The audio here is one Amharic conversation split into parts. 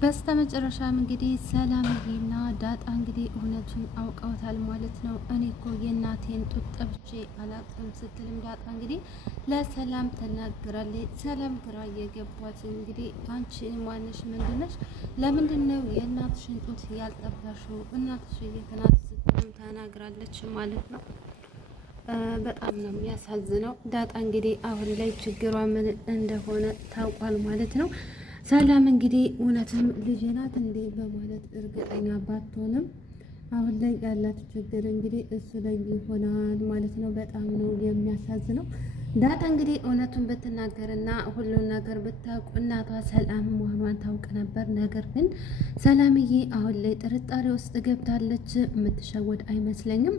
በስተመጨረሻም እንግዲህ ሰላምዬና ዳጣ እንግዲህ እውነቱን አውቀውታል ማለት ነው። እኔ እኮ የእናቴን ጡት ጠብቼ አላቅም ስትልም ዳጣ እንግዲህ ለሰላም ተናግራለች። ሰላም ግራ የገባት እንግዲህ አንቺ ማነሽ? ምንድነሽ? ለምንድን ነው የእናትሽን ጡት ያልጠባሽው? እናትሽ የት ናት? ስትልም ተናግራለች ማለት ነው። በጣም ነው የሚያሳዝነው። ዳጣ እንግዲህ አሁን ላይ ችግሯ ምን እንደሆነ ታውቋል ማለት ነው። ሰላም እንግዲህ እውነትም ልጄ ናት እንዴ በማለት እርግጠኛ ባትሆንም አሁን ላይ ያላት ችግር እንግዲህ እሱ ላይ ይሆናል ማለት ነው። በጣም ነው የሚያሳዝነው። ዳጣ እንግዲህ እውነቱን ብትናገርና ሁሉን ነገር ብታውቅ እናቷ ሰላም መሆኗን ታውቅ ነበር። ነገር ግን ሰላምዬ አሁን ላይ ጥርጣሬ ውስጥ ገብታለች። የምትሸወድ አይመስለኝም።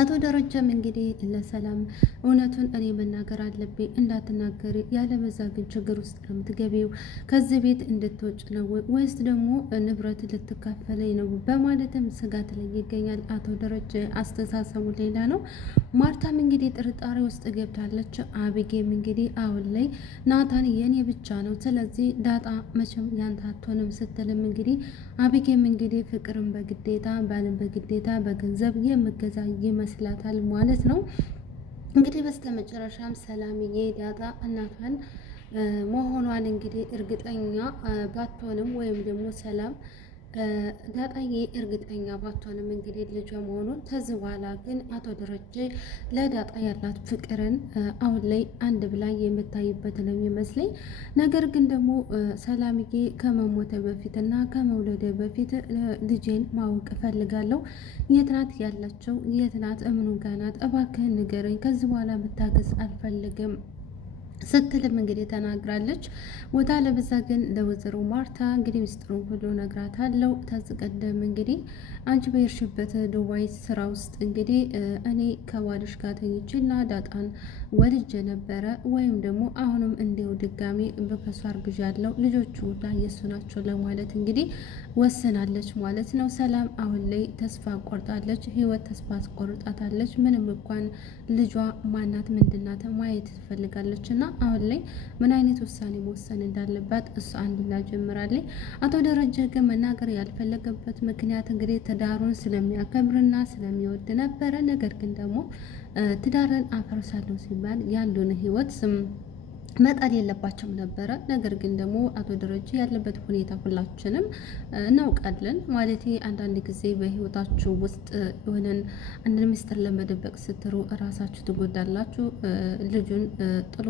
አቶ ደረጀም እንግዲህ ለሰላም እውነቱን እኔ መናገር አለብኝ፣ እንዳትናገሪ፣ ያለበዛ ግን ችግር ውስጥ ነው የምትገቢው፣ ከዚህ ቤት እንድትወጭ ነው ወይስ ደግሞ ንብረት ልትካፈለኝ ነው በማለትም ስጋት ላይ ይገኛል። አቶ ደረጀ አስተሳሰቡ ሌላ ነው። ማርታም እንግዲህ ጥርጣሬ ውስጥ ገብታለች። አቢጌም እንግዲህ አሁን ላይ ናታን የኔ ብቻ ነው፣ ስለዚህ ዳጣ መቼም ያንተ አትሆንም ስትልም እንግዲህ አቢጌም እንግዲህ ፍቅርን በግዴታ ባልን በግዴታ በገንዘብ የምገዛ ይመስላታል ማለት ነው። እንግዲህ በስተመጨረሻም ሰላምዬ ዳጣ እናቷን መሆኗን እንግዲህ እርግጠኛ ባትሆንም ወይም ደግሞ ሰላም ዳጣዬ እርግጠኛ ባትሆንም እንግዲህ ልጇ መሆኑን ከዚህ በኋላ ግን አቶ ደረጀ ለዳጣ ያላት ፍቅርን አሁን ላይ አንድ ብላ የምታይበት ነው የሚመስለኝ። ነገር ግን ደግሞ ሰላምዬ ከመሞተ በፊትና ከመውለደ በፊት ልጄን ማወቅ እፈልጋለሁ፣ የት ናት ያለችው? የት ናት? እምኑ ጋ ናት? እባክህን ንገረኝ፣ ከዚህ በኋላ መታገስ አልፈልግም ስትልም እንግዲህ ተናግራለች። ወደ አለበዛ ግን ለወይዘሮ ማርታ እንግዲህ ምስጢሩን ሁሉ ነግራታለሁ። ከዚህ ቀደም እንግዲህ አንቺ በሄድሽበት ዱባይ ስራ ውስጥ እንግዲህ እኔ ከባልሽ ጋር ተኝቼና ዳጣን ወልጄ ነበረ፣ ወይም ደግሞ አሁንም እንዲው ድጋሚ በከሷ አርግዣለሁ፣ ልጆቹ ሁላ የእሱ ናቸው ለማለት እንግዲህ ወስናለች ማለት ነው። ሰላም አሁን ላይ ተስፋ ቆርጣለች። ህይወት ተስፋ አስቆርጣታለች። ምንም እንኳን ልጇ ማናት ምንድናት ማየት ትፈልጋለች እና አሁን ላይ ምን አይነት ውሳኔ መወሰን እንዳለባት እሱ አንድላ ጀምራለች። አቶ ደረጀ ግን መናገር ያልፈለገበት ምክንያት እንግዲህ ትዳሩን ስለሚያከብርና ስለሚወድ ነበረ። ነገር ግን ደግሞ ትዳርን አፈርሳለሁ ሲባል ያንዱን ህይወት ስም መጣል የለባቸውም ነበረ። ነገር ግን ደግሞ አቶ ደረጀ ያለበት ሁኔታ ሁላችንም እናውቃለን። ማለቴ አንዳንድ ጊዜ በህይወታችሁ ውስጥ የሆነን አንድ ምስጢር ለመደበቅ ስትሩ እራሳችሁ ትጎዳላችሁ። ልጁን ጥሎ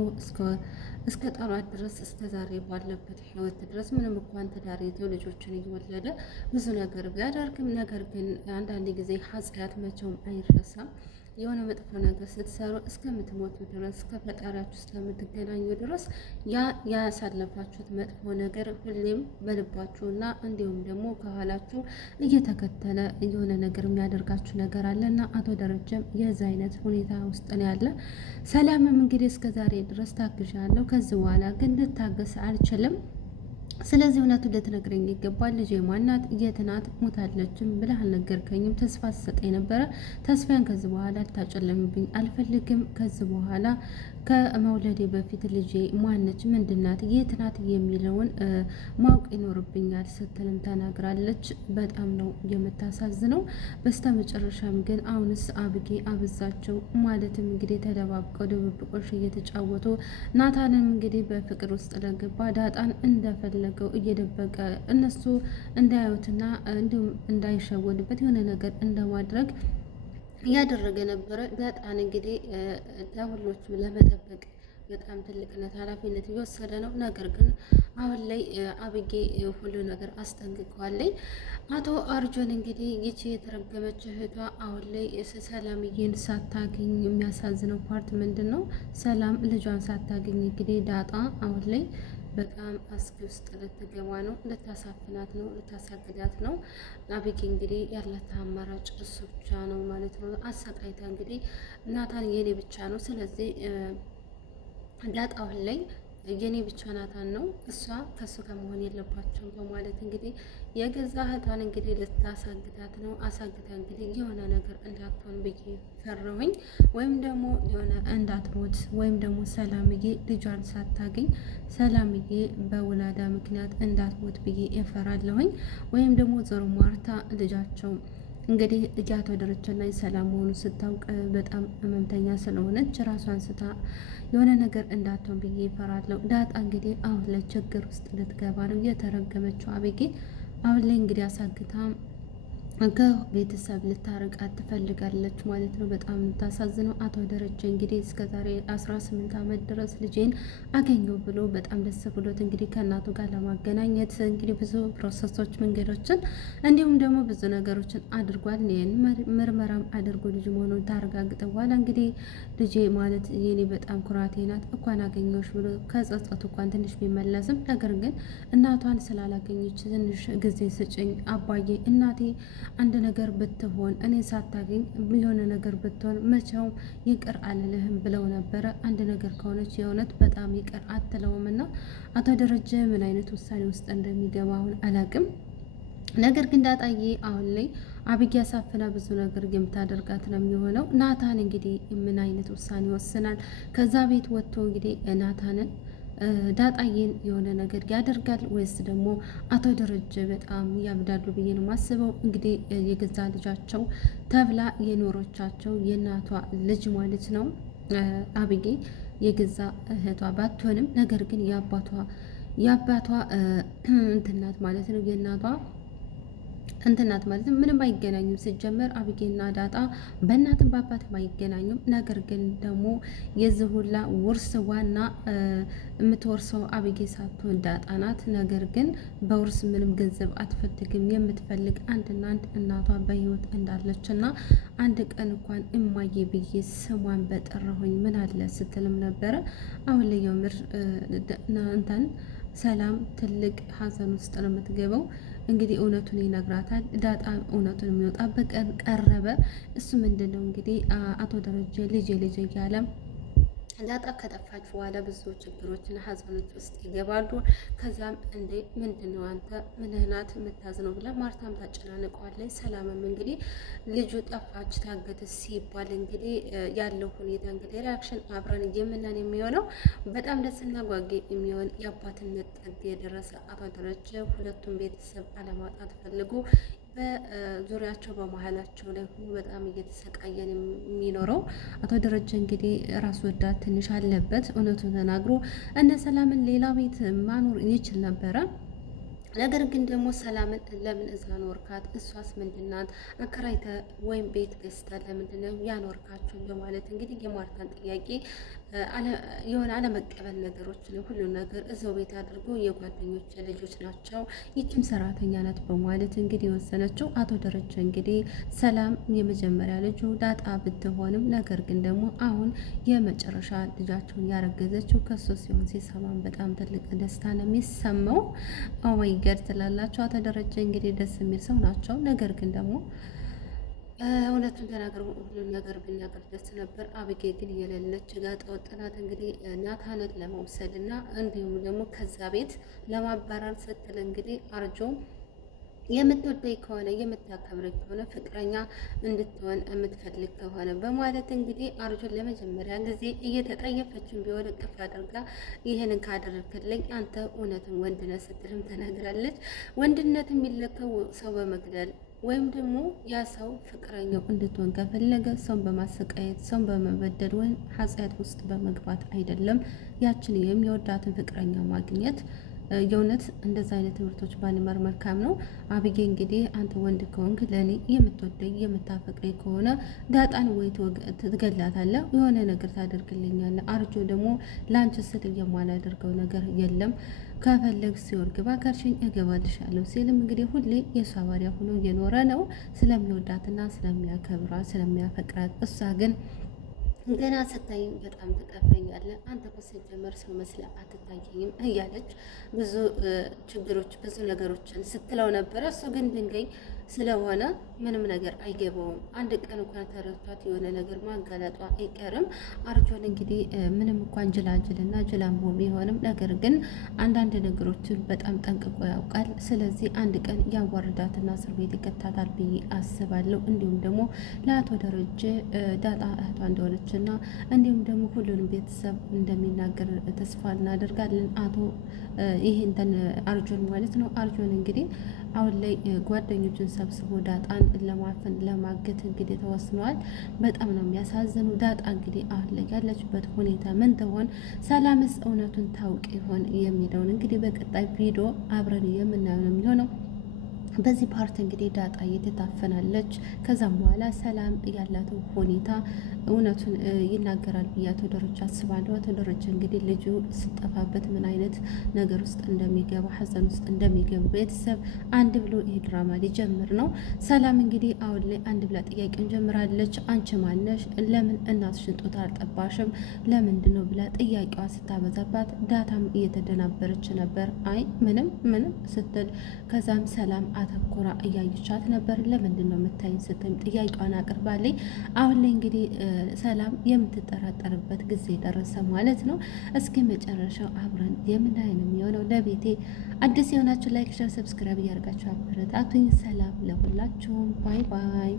እስከ ጣሏት ድረስ እስከ ዛሬ ባለበት ህይወት ድረስ ምንም እንኳን ትዳር ይዞ ልጆችን እየወለደ ብዙ ነገር ቢያደርግም፣ ነገር ግን አንዳንድ ጊዜ ኃጢአት መቼም አይረሳም። የሆነ መጥፎ ነገር ስትሰሩ እስከምትሞቱ ድረስ ከፈጣሪያችሁ እስከምትገናኙ ድረስ ያ ያሳለፋችሁት መጥፎ ነገር ሁሌም በልባችሁና እንዲሁም ደግሞ ከኋላችሁ እየተከተለ የሆነ ነገር የሚያደርጋችሁ ነገር አለና አቶ ደረጀም የዛ አይነት ሁኔታ ውስጥ ነው ያለ። ሰላምም እንግዲህ እስከ ዛሬ ድረስ ታግዣለሁ፣ ከዚህ በኋላ ግን ልታገስ አልችልም። ስለዚህ እውነቱን ልትነግረኝ ይገባል። ልጄ ማናት? የት ናት? ሞታለችም ብለህ አልነገርከኝም። ተስፋ ትሰጠኝ ነበረ። ተስፋን ከዚህ በኋላ ልታጨለምብኝ አልፈልግም። ከዚህ በኋላ ከመውለዴ በፊት ልጄ ማነች? ምንድናት? የት ናት? የሚለውን ማወቅ ይኖርብኛል ስትልም ተናግራለች። በጣም ነው የምታሳዝነው። በስተመጨረሻም ግን አሁንስ አብጌ አበዛቸው። ማለትም እንግዲህ ተደባብቀው ድብብቆሽ እየተጫወቱ ናታንም እንግዲህ በፍቅር ውስጥ ለገባ ዳጣን እንደፈለገው እየደበቀ እነሱ እንዳያዩትና እንዲሁም እንዳይሸወድበት የሆነ ነገር እንደማድረግ እያደረገ ነበረ። ዳጣን እንግዲህ ለሁሎቹም ለመጠበቅ በጣም ትልቅነት ኃላፊነት እየወሰደ ነው። ነገር ግን አሁን ላይ አብጌ ሁሉ ነገር አስጠንቅቀዋለኝ። አቶ አርጆን እንግዲህ ይቺ የተረገመች እህቷ አሁን ላይ ሰላምዬን ሳታገኝ የሚያሳዝነው ፓርት ምንድን ነው? ሰላም ልጇን ሳታገኝ እንግዲህ ዳጣ አሁን ላይ በጣም አስጊ ውስጥ ልትገባ ነው። ልታሳፍናት ነው፣ ልታሳግዳት ነው። አብጌ እንግዲህ ያላት አማራጭ እሱ ብቻ ነው ማለት ነው። አሰቃይታ እንግዲህ ናታን የኔ ብቻ ነው፣ ስለዚህ ዳጣ አሁን ላይ የኔ ብቻ ናታን ነው፣ እሷ ከሱ ጋር መሆን የለባቸውም በማለት እንግዲህ የገዛ እህቷን እንግዲህ ልታሳግታት ነው። አሳግታ እንግዲህ የሆነ ነገር እንዳትሆን ብዬ ፈረሁኝ፣ ወይም ደግሞ የሆነ እንዳትሞት፣ ወይም ደግሞ ሰላምዬ ልጇን ሳታገኝ ሰላምዬ በውላዳ ምክንያት እንዳትሞት ብዬ እፈራለሁኝ። ወይም ደግሞ ዞሮ ማርታ ልጃቸው እንግዲህ እጃቶ ደረጃና ሰላም መሆኑ ስታውቅ በጣም ህመምተኛ ስለሆነች ራሷን ስታ የሆነ ነገር እንዳትሆን ብዬ ይፈራለሁ። ዳጣ እንግዲህ አሁን ላይ ችግር ውስጥ ልትገባ ነው የተረገመችው። አቤጌ አሁን ላይ እንግዲህ አሳግታ ከቤተሰብ ልታርቃት ትፈልጋለች ማለት ነው። በጣም የምታሳዝነው አቶ ደረጀ እንግዲህ እስከዛሬ 18 ዓመት ድረስ ልጄን አገኘው ብሎ በጣም ደስ ብሎት እንግዲህ ከእናቱ ጋር ለማገናኘት እንግዲህ ብዙ ፕሮሰሶች መንገዶችን እንዲሁም ደግሞ ብዙ ነገሮችን አድርጓል። ይህን ምርመራም አድርጎ ልጅ መሆኑን ታረጋግጠ በኋላ እንግዲህ ልጄ ማለት የኔ በጣም ኩራቴ ናት እንኳን አገኘሁሽ ብሎ ከጸጸቱ እንኳን ትንሽ ቢመለስም ነገር ግን እናቷን ስላላገኘች ትንሽ ጊዜ ስጭኝ አባዬ እናቴ አንድ ነገር ብትሆን እኔ ሳታገኝ የሆነ ነገር ብትሆን መቼውም ይቅር አልልህም ብለው ነበረ። አንድ ነገር ከሆነች የእውነት በጣም ይቅር አትለውም እና አቶ ደረጀ ምን አይነት ውሳኔ ውስጥ እንደሚገባ አሁን አላቅም። ነገር ግን ዳጣዬ አሁን ላይ አብጌ ያሳፍና ብዙ ነገር የምታደርጋት ነው የሚሆነው። ናታን እንግዲህ ምን አይነት ውሳኔ ይወስናል? ከዛ ቤት ወጥቶ እንግዲህ ናታንን ዳጣዬን የሆነ ነገር ያደርጋል ወይስ ደግሞ አቶ ደረጀ በጣም ያብዳሉ ብዬ ነው የማስበው። እንግዲህ የገዛ ልጃቸው ተብላ የኖሮቻቸው የእናቷ ልጅ ማለት ነው አብጌ የገዛ እህቷ ባትሆንም ነገር ግን የአባቷ እንትናት ማለት ነው የእናቷ እንትናት ማለት ነው። ምንም አይገናኙም። ሲጀመር አብጌና ዳጣ በእናትም በአባትም አይገናኙም። ነገር ግን ደግሞ የዚህ ሁላ ውርስ ዋና የምትወርሰው አብጌ ሳትሆን ዳጣ ናት። ነገር ግን በውርስ ምንም ገንዘብ አትፈልግም። የምትፈልግ አንድና አንድ እናቷ በህይወት እንዳለች እና አንድ ቀን እንኳን እማዬ ብዬ ስሟን በጠራሁኝ ምን አለ ስትልም ነበረ። አሁን ላይ የምር እንትን ሰላም ትልቅ ሀዘን ውስጥ ነው የምትገባው። እንግዲህ እውነቱን ይነግራታል። ዳጣ እውነቱን የሚወጣበት ቀን ቀረበ። እሱ ምንድን ነው እንግዲህ አቶ ደረጀ ልጄ እያለ ዳጣ ከጠፋች በኋላ ብዙ ችግሮችና ሀዘኖች ውስጥ ይገባሉ። ከዛም እንዴ ምንድን ነው አንተ ምንህናት የምታዝነው ብላ ማርታም ታጨናንቀዋለች። ሰላምም እንግዲህ ልጁ ጠፋች ታገተ ሲባል እንግዲህ ያለው ሁኔታ እንግዲህ ሪያክሽን አብረን የምናን የሚሆነው በጣም ደስና ጓጌ የሚሆን የአባትነት ጥግ የደረሰ አቶ ደረጀ ሁለቱም ቤተሰብ አለማጣት ፈልጎ በዙሪያቸው በመሀላቸው ላይ ሁሉ በጣም እየተሰቃየን የሚኖረው አቶ ደረጀ እንግዲህ ራስ ወዳድ ትንሽ አለበት። እውነቱን ተናግሮ እነ ሰላምን ሌላ ቤት ማኖር ይችል ነበረ። ነገር ግን ደግሞ ሰላምን ለምን እዛ ኖርካት? እሷስ ምንድናት? አከራይተ ወይም ቤት ገዝተ ለምንድን ነው ያኖርካችሁ? በማለት እንግዲህ የማርታን ጥያቄ የሆነ አለመቀበል ነገሮች ነው። ሁሉ ነገር እዛው ቤት አድርጎ የጓደኞች ልጆች ናቸው፣ ይችም ሰራተኛ ናት በማለት እንግዲህ የወሰነችው አቶ ደረጀ እንግዲህ ሰላም የመጀመሪያ ልጁ ዳጣ ብትሆንም ነገር ግን ደግሞ አሁን የመጨረሻ ልጃቸውን ያረገዘችው ከሱ ሲሆን ሲሰማም በጣም ትልቅ ደስታ ነው የሚሰማው። ኦማይ ገድ ትላላቸው። አቶ ደረጀ እንግዲህ ደስ የሚል ሰው ናቸው። ነገር ግን ደግሞ እውነቱን ተናገር ሁሉን ነገር ብናገር ደስ ነበር። አብጌ ግን የሌለች ጋጠ ወጥ ናት። እንግዲህ ናታንን ለመውሰድ እና እንዲሁም ደግሞ ከዛ ቤት ለማባረር ስትል እንግዲህ አርጆ የምትወደኝ ከሆነ የምታከብረኝ ከሆነ ፍቅረኛ እንድትሆን የምትፈልግ ከሆነ በማለት እንግዲህ አርጆን ለመጀመሪያ ጊዜ እየተጠየፈችን ቢሆን እቅፍ አድርጋ ይህንን ካደረግክልኝ አንተ እውነትን ወንድነት ስትልም ተናግራለች። ወንድነት የሚለከው ሰው በመግደል ወይም ደግሞ ያ ሰው ፍቅረኛው እንድትሆን ከፈለገ ሰውን በማሰቃየት ሰውን በመበደል ወይም ኃጢአት ውስጥ በመግባት አይደለም። ያችን የሚወዳትን ፍቅረኛ ማግኘት የእውነት እንደዚ አይነት ትምህርቶች ባንማር መልካም ነው። አብጌ እንግዲህ አንተ ወንድ ከሆንክ ለእኔ የምትወደኝ የምታፈቅረኝ ከሆነ ዳጣን ወይ ትገላታለህ፣ የሆነ ነገር ታደርግልኛለህ። አርጆ ደግሞ ለአንቺ ስል የማላደርገው ነገር የለም፣ ከፈለግ ሲወር ግባ ካልሽኝ እገባልሻለሁ ሲልም እንግዲህ ሁሌ የእሷ ባሪያ ሆኖ እየኖረ ነው። ስለሚወዳትና ስለሚያከብራት ስለሚያፈቅራት እሷ ግን ገና ስታይም በጣም ትቀፈኛለህ፣ አንተ እኮ ስትጀምር ሰው መስለህ አትታየኝም እያለች ብዙ ችግሮች ብዙ ነገሮችን ስትለው ነበረ። እሱ ግን ድንገይ ስለሆነ ምንም ነገር አይገባውም። አንድ ቀን እንኳን ተረቷት የሆነ ነገር ማጋለጧ አይቀርም። አርጆን እንግዲህ ምንም እንኳን ጅላጅልና ጅላምቦ ቢሆንም ነገር ግን አንዳንድ ነገሮችን በጣም ጠንቅቆ ያውቃል። ስለዚህ አንድ ቀን ያዋርዳትና እስር ቤት ይከታታል ብዬ አስባለሁ። እንዲሁም ደግሞ ለአቶ ደረጀ ዳጣ እህቷ እንደሆነችና እንዲሁም ደግሞ ሁሉንም ቤተሰብ እንደሚናገር ተስፋ እናደርጋለን። አቶ ይሄንተን አርጆን ማለት ነው። አርጆን እንግዲህ አሁን ላይ ጓደኞቹን ሰብስቦ ዳጣን ለማፈን ለማገት እንግዲህ ተወስነዋል። በጣም ነው የሚያሳዝኑ። ዳጣ እንግዲህ አሁን ላይ ያለችበት ሁኔታ ምን ትሆን፣ ሰላምስ እውነቱን ታውቅ ይሆን የሚለውን እንግዲህ በቀጣይ ቪዲዮ አብረን የምናየው ነው የሚሆነው። በዚህ ፓርት እንግዲህ ዳጣ እየተታፈናለች። ከዛም በኋላ ሰላም ያላት ሁኔታ እውነቱን ይናገራል ብዬ አቶ ደረጃ አስባለሁ። አቶ ደረጃ እንግዲህ ልጁ ስጠፋበት ምን አይነት ነገር ውስጥ እንደሚገባ ሐዘን ውስጥ እንደሚገባ ቤተሰብ አንድ ብሎ ይሄ ድራማ ሊጀምር ነው። ሰላም እንግዲህ አሁን ላይ አንድ ብላ ጥያቄውን ጀምራለች። አንቺ ማነሽ? ለምን እናትሽን ጡት አልጠባሽም? ለምንድን ነው ብላ ጥያቄዋ ስታበዛባት ዳታም እየተደናበረች ነበር። አይ ምንም ስትል ከዛም ሰላም አተኩራ እያየቻት ነበር። ለምንድን ነው የምታይኝ ስትል ጥያቄዋን አቅርባለኝ። አሁን ላይ እንግዲህ ሰላም የምትጠራጠርበት ጊዜ ደረሰ ማለት ነው። እስኪ መጨረሻው አብረን የምናይ ነው የሚሆነው። ለቤቴ አዲስ የሆናችሁ ላይክ፣ ሸር፣ ሰብስክራይብ እያደርጋችሁ አበረታቱኝ። ሰላም ለሁላችሁም። ባይ ባይ።